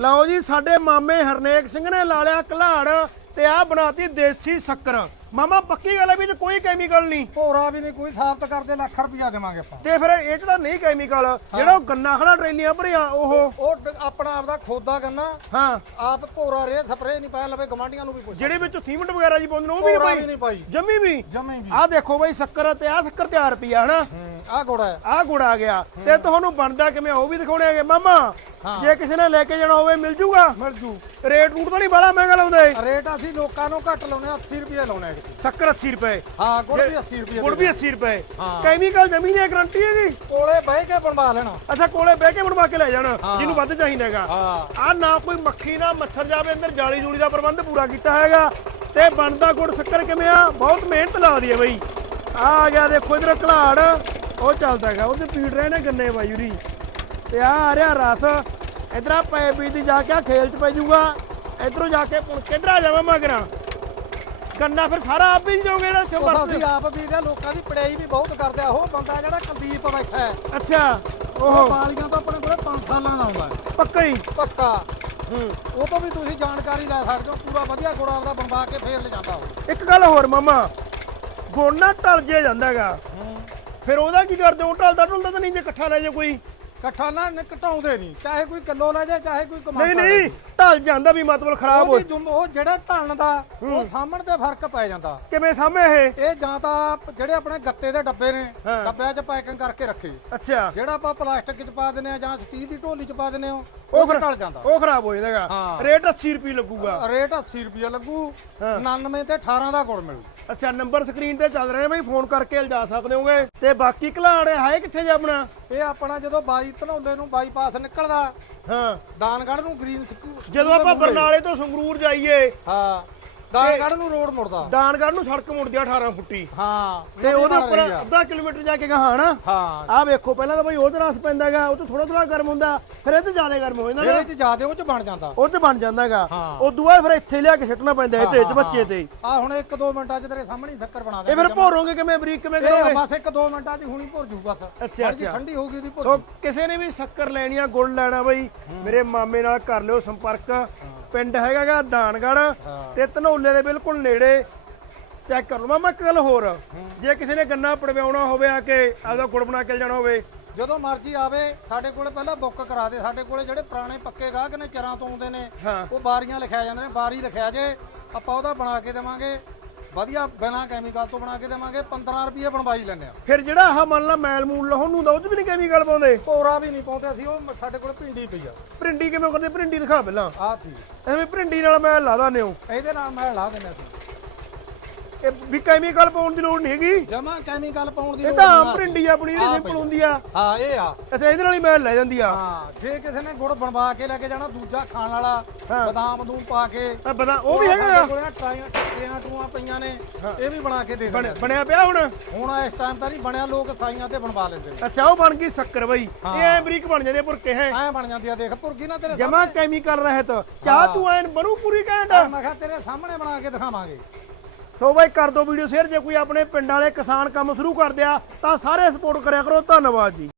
ਲਓ ਜੀ ਸਾਡੇ ਮਾਮੇ ਹਰਨੇਕ ਸਿੰਘ ਨੇ ਲਾ ਲਿਆ ਘਲਾੜ ਤੇ ਆ ਬਣਾਤੀ ਦੇਸੀ ਸ਼ੱਕਰ। ਮਾਮਾ ਪੱਕੀ ਗੱਲ ਹੈ ਵੀ ਇਹ 'ਚ ਕੋਈ ਕੈਮੀਕਲ ਨਹੀਂ। ਭੋਰਾ ਵੀ ਨਹੀਂ ਕੋਈ ਸਾਬਤ ਕਰਦੇ ਲੱਖ ਰੁਪਇਆ ਦੇਵਾਂਗੇ ਆਪਾਂ। ਤੇ ਫਿਰ ਇਹ ਚ ਤਾਂ ਨਹੀਂ ਕੈਮੀਕਲ ਜਿਹੜਾ ਉਹ ਗੰਨਾ ਖੜਾ ਟਰੇਲੀਆਂ ਭਰੀਆਂ ਉਹ ਉਹ ਡ- ਆਪਣਾ ਆਪਦਾ ਖੋਦਾ ਕਰਨਾ ਹਾਂ। ਆਪ ਭੋਰਾ ਰੇ ਸਪਰੇ ਨਹੀਂ ਪਾਇਆ ਲਵੇ ਗਵਾਂਡੀਆਂ ਨੂੰ ਵੀ ਪੁੱਛ। ਜਿਹੜੇ ਵਿੱਚ ਸੀਮਿੰਟ ਵਗੈਰਾ ਜੀ ਪਾਉਂਦੇ ਨੇ ਉਹ ਵੀ ਭੋਰਾ ਨਹੀਂ ਵੀ ਨਹੀਂ ਪਾਈ। ਪਾਈ ਜੰਮੀ ਵੀ। ਜਮੇ ਵੀ। ਆਹ ਦੇਖੋ ਬਈ ਸ਼ੱਕਰ ਤੇ ਆਹ ਸ਼ੱਕਰ ਤਿਆਰ ਰੁਪਿਆ ਹਨਾ? ਆ ਗੋੜਾ ਹੈ। ਆਹ ਗੁੜ ਆ ਗਿਆ। ਤੇ ਤੁਹਾਨੂੰ ਬਣਦਾ ਕਿਵੇਂ ਉਹ ਵੀ ਦਿਖਾਉਣੇ ਹੈਗੇ। ਮਾਮਾ। ਜੇ ਕਿਸੇ ਨੇ ਲੈ ਕੇ ਜਾਣਾ ਹੋਵੇ ਮਿਲ ਜੂਗਾ? ਮਿਲ ਜੂ। ਰੇਟ ਰੂਟ ਤਾਂ ਨਹੀਂ ਬੜਾ ਮਹਿੰਗਾ ਲਾਉਂਦੇ। ਰੇਟ ਅਸੀਂ ਲੋਕਾਂ ਨੂੰ ਘੱਟ ਲਾਉਨੇ 80 ਰੁਪਏ ਲਾਉਨੇ। ਸ਼ੱਕਰ 80 ਰੁਪਏ। ਹਾਂ ਗੁੜ ਵੀ 80 ਰੁਪਏ ਗੁੜ ਵੀ 80 ਰੁਪਏ। ਕੈਮੀਕਲ ਜ਼ਮੀਨ ਦੀ ਗਾਰੰਟੀ ਹੈ ਜੀ। ਕੋਲੇ ਬਹਿ ਕੇ ਬਣਵਾ ਲੈਣਾ। ਅੱਛਾ ਕੋਲੇ ਬਹਿ ਕੇ ਬਣਵਾ ਕੇ ਲੈ ਜਾਣਾ। ਜਿਹਨੂੰ ਵੱਧ ਚਾਹੀਦਾ ਹੈਗਾ। ਆ ਨਾ ਕੋਈ ਮੱਖੀ ਨਾ ਮੱਛਰ ਜਾਵੇ ਅੰਦਰ ਜਾਲੀ ਜੂਲੀ ਦਾ ਪ੍ਰਬੰਧ ਪੂਰਾ ਕੀਤਾ ਹੈਗਾ। ਤੇ ਬਣਦਾ ਗੁੜ ਸ਼ੱਕਰ ਕਿਵੇਂ ਆ? ਬਹੁਤ ਮਿਹਨਤ ਲੱਗਦੀ ਹੈ ਬਈ। ਆ ਆ ਗਿਆ ਦੇਖੋ ਇਧਰ ਘਲਾੜ। ਉਹ ਚੱਲਦਾ ਹੈਗਾ ਉਹਦੇ ਪੀੜ ਰਹੇ ਨੇ ਗੰਨੇ ਬਾਈ ਉਰੀ। ਤੇ ਆ ਆ ਰਿਹਾ ਰਸ। ਇਧਰ ਪੈ ਪੀ ਦੀ ਜਾ ਕੇ ਖੇਲ ਚ ਪੈ ਜਾਊਗਾ। ਇਧਰੋਂ ਜਾ ਕੇ ਪੁਣ ਕਿੱਧਰ ਜਾਵਾਂ ਮਗਰਾਂ। ਗੰਨਾ ਫਿਰ ਸਾਰਾ ਆਪ ਹੀ ਜਾਓਗੇ ਨਾ ਚੋਬਰ ਅਸੀਂ ਆਪ ਵੀ ਦੇ ਲੋਕਾਂ ਦੀ ਪੜਾਈ ਵੀ ਬਹੁਤ ਕਰਦੇ ਆ। ਉਹ ਬੰਦਾ ਜਿਹੜਾ ਕੁਲਦੀਪ ਬੈਠਾ ਹੈ। ਅੱਛਾ ਉਹ ਬਾਲੀਆਂ ਤਾਂ ਆਪਣੇ ਕੋਲੇ 5 ਸਾਲਾਂ ਦਾ ਆਉਂਦਾ। ਪੱਕਾ ਹੀ। ਪੱਕਾ। ਹੂੰ। ਉਹ ਤੋਂ ਵੀ ਤੁਸੀਂ ਜਾਣਕਾਰੀ ਲੈ ਸਕਦੇ ਹੋ ਪੂਰਾ ਵਧੀਆ ਗੁੜ ਆਪਦਾ ਬਣਵਾ ਕੇ ਫੇਰ ਲੈ ਜਾਂਦਾ ਉਹ। ਇੱਕ ਗੱਲ ਹੋਰ ਮਾਮਾ ਗੁੜ ਨਾ ਟਲ ਜੇ ਜਾਂਦਾ ਹੈਗਾ। ਫਿਰ ਉਹਦਾ ਕੀ ਕਰਦੇ? ਹੋ ਟਲਦਾ ਟੁਲਦਾ ਤਾਂ ਨਹੀਂ ਜੇ ਇਕੱਠਾ ਲੈ ਜੇ ਕੋਈ। ਇਕੱਠਾ ਨਾ ਨ- ਘਟਾਉਂਦੇ ਨਹੀਂ। ਚਾਹੇ ਕੋਈ ਕਿਲੋ ਲੈ ਜਾਏ ਚਾਹੇ ਕੋਈ ਕਮਾਤਾ ਨਹੀਂ ਨਹੀਂ ਢਲ ਜਾਂਦਾ ਵੀ ਮਤਲਬ ਖਰਾਬ ਹੋ ਉਹਦੀ ਜੁਮ- ਉਹ ਜਿਹੜਾ ਢਾਲਣ ਦਾ ਉਹ ਸਾਹਮਣ ਤੇ ਫ਼ਰਕ ਪੈ ਜਾਂਦਾ। ਕਿਵੇਂ ਸਾਹਮਣੇ ਇਹ? ਇਹ ਜਾਂ ਤਾਂ ਜਿਹੜੇ ਆਪਣੇ ਗੱਤੇ ਦੇ ਡੱਬੇ ਨੇ ਹਾਂ। ਡੱਬਿਆਂ 'ਚ ਪੈਕਿੰਗ ਕਰਕੇ ਰੱਖੇ। ਅੱਛਾ। ਜਿਹੜਾ ਆਪਾਂ ਪਲਾਸਟਿਕ 'ਚ ਪਾ ਦਿੰਦੇ ਆ ਜਾਂ ਸਟੀਲ ਦੀ ਢੋਲੀ 'ਚ ਪਾ ਦਿੰਦੇ ਹੋ ਉਹ ਫਿਰ- ਢਲ ਜਾਂਦਾ। ਉਹ ਖਰਾਬ ਹੋ ਜਾਂਦਾ ਹੈਗਾ ਹਾਂ। ਰੇਟ 80 ਰੁਪਏ ਲੱਗੂਗਾ। ਰੇਟ 80 ਰੁਪਏ ਲੱਗੂ। ਹਾਂ। 99 ਤੇ 18 ਦਾ ਗੁੜ ਮਿਲੂ। ਅੱਛਾ ਨੰਬਰ ਸਕਰੀਨ ਤੇ ਚੱਲ ਰਹੇ ਨੇ ਬਈ ਫੋਨ ਕਰਕੇ ਲਿਜਾ ਸਕਦੇ ਹੋਗੇ। ਤੇ ਬਾਕੀ ਘਲਾੜ ਹੈ ਕਿੱਥੇ ਜਾ ਆਪਣਾ? ਇਹ ਆਪਣਾ ਜਦੋਂ ਬਾਈ ਧਨੌਲੇ ਨੂੰ ਬਾਈਪਾਸ ਨਿਕਲਦਾ ਹਾਂ। ਦਾਨਗੜ੍ਹ ਨੂੰ ਗ੍ਰੀਨ ਸਕੂ ਜਦੋਂ ਆਪਾਂ ਬਰਨਾਲੇ ਤੋਂ ਸੰਗਰੂਰ ਜਾਈਏ ਹਾਂ। ਦਾਨਗੜ੍ਹ ਨੂੰ ਰੋਡ ਮੁੜਦਾ। ਦਾਨਗੜ੍ਹ ਨੂੰ ਸੜਕ ਮੁੜਦੀ ਆ 18 ਫੁੱਟੀ। ਹਾਂ ਤੇ ਉਹਦੇ ਉੱਪਰ। ਅੱਧਾ ਕਿਲੋਮੀਟਰ ਜਾ ਕੇ ਗਾਹਾਂ ਨਾ ਹਾਂ। ਆਹ ਵੇਖੋ ਪਹਿਲਾਂ ਤਾਂ ਬਈ ਉਹ ਤੇ ਰਸ ਪੈਂਦਾ ਹੈਗਾ ਉਹ ਤੇ ਥੋੜਾ ਥੋੜਾ ਗਰਮ ਹੁੰਦਾ ਫਿਰ ਇਹ ਤੇ ਜ਼ਿਆਦਾ ਗਰਮ ਹੋ ਜਾਂਦਾ ਫਿਰ ਇਹ ਜ਼ਿਆਦੇ ਉਹ 'ਚ ਬਣ ਜਾਂਦਾ। ਉਹ ਤੇ ਬਣ ਜਾਂਦਾ ਹੈਗਾ। ਉਦੋਂ ਬਾਅਦ ਫਿਰ ਇੱਥੇ ਲਿਆ ਕੇ ਸਿੱਟਣਾ ਪੈਂਦਾ ਇਹ ਤੇ ਚ ਬੱਚੇ ਤੇ। ਆ ਹੁਣ 1-2 ਮਿੰਟਾਂ 'ਚ ਤੇਰੇ ਸਾਹਮਣੇ ਸ਼ੱਕਰ ਬਣਾ ਦੇ ਇਹ ਫਿਰ ਭੋਰੋਗੇ ਕਿਵੇਂ ਬਰੀਕ ਕਿਵੇਂ ਕਰੋਗੇ? ਬਸ 1-2 ਮਿੰਟਾਂ 'ਚ ਹੁਣੀ ਭੁਰ ਜੂ ਬਸ। ਅੱਛਾ, ਅੱਛਾ। ਠੰਡੀ ਹੋਊਗੀ ਉਹਦੀ ਭੁਰ ਕਿਸੇ ਨੇ ਵੀ ਸ਼ੱਕਰ ਲੈਣੀ ਆ ਗੁੜ ਲੈਣਾ ਬਈ ਮੇਰੇ ਮਾਮੇ ਨਾਲ ਕਰ ਲਿਓ ਸੰਪਰਕ। ਪਿੰਡ ਹੈਗਾਗਾ ਦਾਨਗੜ ਤੇ ਧਨੌਲੇ ਦੇ ਬਿਲਕੁਲ ਨੇੜੇ। ਚੈੱਕ ਕਰ ਲਓ ਮਾਮਾ ਇੱਕ ਗੱਲ ਹੋਰ। ਜੇ ਕਿਸੇ ਨੇ ਗੰਨਾ ਪੜਵਾਉਣਾ ਹੋਵੇ ਆ ਕੇ ਆਪਦਾ ਗੁੜ ਬਣਾ ਕੇ ਜਾਣਾ ਹੋਵੇ। ਜਦੋਂ ਮਰਜ਼ੀ ਆਵੇ ਸਾਡੇ ਕੋਲੇ ਪਹਿਲਾਂ ਬੁੱਕ ਕਰਾ ਦੇ। ਸਾਡੇ ਕੋਲੇ ਜਿਹੜੇ ਪੁਰਾਣੇ ਪੱਕੇ ਗਾਹਕ ਨੇ ਚਰਾਂ ਤੋਂ ਆਉਂਦੇ ਨੇ ਉਹ ਬਾਰੀਆਂ ਲਿਖਿਆ ਜਾਂਦੇ ਨੇ। ਬਾਰੀ ਲਿਖਿਆ ਜੇ ਆਪਾਂ ਉਹਦਾ ਬਣਾ ਕੇ ਦੇਵਾਂਗੇ। ਵਧੀਆ ਬਿਨਾਂ ਕੈਮੀਕਲ ਤੋਂ ਬਣਾ ਕੇ ਦੇਵਾਂਗੇ 15 ਰੁਪਏ ਬਣਵਾਈ ਲੈਂਦੇ ਆ ਫਿਰ ਜਿਹੜਾ ਆਹ ਮੰਨ ਲਾ ਮੈਲ ਮੂਲ ਲਾਉਣ ਨੂੰ ਦਾ ਉਹ ਚ ਵੀ ਨਹੀਂ ਕੈਮੀਕਲ ਪਾਉਂਦੇ? ਪੋਰਾ ਵੀ ਨਹੀਂ ਪਾਉਂਦੇ ਅਸੀਂ ਉਹ ਸਾਡੇ ਕੋਲ ਭਿੰਡੀ ਪਈ ਆ। ਪ੍ਰਿੰਡੀ ਕਿਵੇਂ ਕਰਦੇ ਪ੍ਰਿੰਡੀ ਦਿਖਾ ਪਹਿਲਾਂ। ਆਹ ਸੀ ਐਵੇਂ ਪ੍ਰਿੰਡੀ ਨਾਲ ਮੈਂ ਲਾ ਦਾਨੇ ਹੋ। ਇਹਦੇ ਨਾਲ ਮੈਂ ਲਾ ਦਿੰਦਾ ਸੀ ਇਹ ਵੀ ਕੈਮੀਕਲ ਪਾਉਣ ਦੀ ਲੋੜ ਨਹੀਂ ਹੈਗੀ। ਜਮਾ ਕੈਮੀਕਲ ਪਾਉਣ ਦੀ ਇਹ ਲੋੜ ਤਾਂ ਆਮ। ਪ੍ਰਿੰਡੀ ਆਪਣੀ ਜਿਹੜੀ ਸਿੰਪਲ। ਹੁੰਦੀ ਆ। ਹਾਂ ਇਹ ਆ। ਅੱਛਾ ਇਹਦੇ ਨਾਲ ਹੀ ਮੈਲ ਲੈ ਜਾਂਦੀ ਆ। ਹਾਂ ਜੇ ਕਿਸੇ ਨੇ ਗੁੜ ਬਣਵਾ ਕੇ ਲੈ ਕੇ ਜਾਣਾ ਦੂਜਾ ਖਾਣ ਵਾਲਾ। ਬਦਾਮ ਬਦੂਮ ਪਾ ਕੇ। ਆ ਬਤਾ ਉਹ ਵੀ ਹੈਗਾ ਟਰਾਈਆਂ ਟੱਕੀਆਂ ਟੂਆਂ ਪਈਆਂ ਨੇ ਇਹ ਵੀ ਬਣਾ ਕੇ ਦੇ ਦਿੰਦੇ ਬਣ- ਬਣਿਆ ਪਿਆ ਹੁਣ? ਹੁਣ ਇਸ ਟਾਈਮ ਤਾਂ ਨਹੀਂ ਬਣਿਆ ਲੋਕ ਸਾਈਆਂ ਤੇ ਬਣਵਾ ਲੈਂਦੇ ਨੇ। ਅੱਛਾ ਉਹ ਬਣ ਗਈ ਸ਼ੱਕਰ ਬਈ। ਇਹ ਐ ਬਰੀਕ ਬਣ ਜਾਂਦੇ ਪੁਰਕੇ ਹੈ। ਐ ਬਣ ਜਾਂਦੀ ਆ ਦੇਖ ਭੁਰਗੀ ਨਾ ਤੇਰੇ ਜਮਾ ਕੈਮੀਕਲ ਰਹਿਤ। ਚਾਹ ਤੂੰ ਐਨ ਬਣੂ ਪੂਰੀ ਘੈਂਟ। ਮੈਂ ਕਿਹਾ ਤੇਰੇ ਸਾਹਮਣੇ ਬਣਾ ਕੇ ਦਿਖਾਵਾਂਗੇ। ਸੋ ਬਾਈ, ਕਰ ਦੋ ਵੀਡੀਓ ਸ਼ੇਅਰ ਜੇ ਕੋਈ ਆਪਣੇ ਪਿੰਡ ਵਾਲੇ ਕਿਸਾਨ ਕੰਮ ਸ਼ੁਰੂ ਕਰਦੇ ਆ, ਤਾਂ ਸਾਰੇ ਸਪੋਰਟ ਕਰਿਆ ਕਰੋ। ਧੰਨਵਾਦ ਜੀ।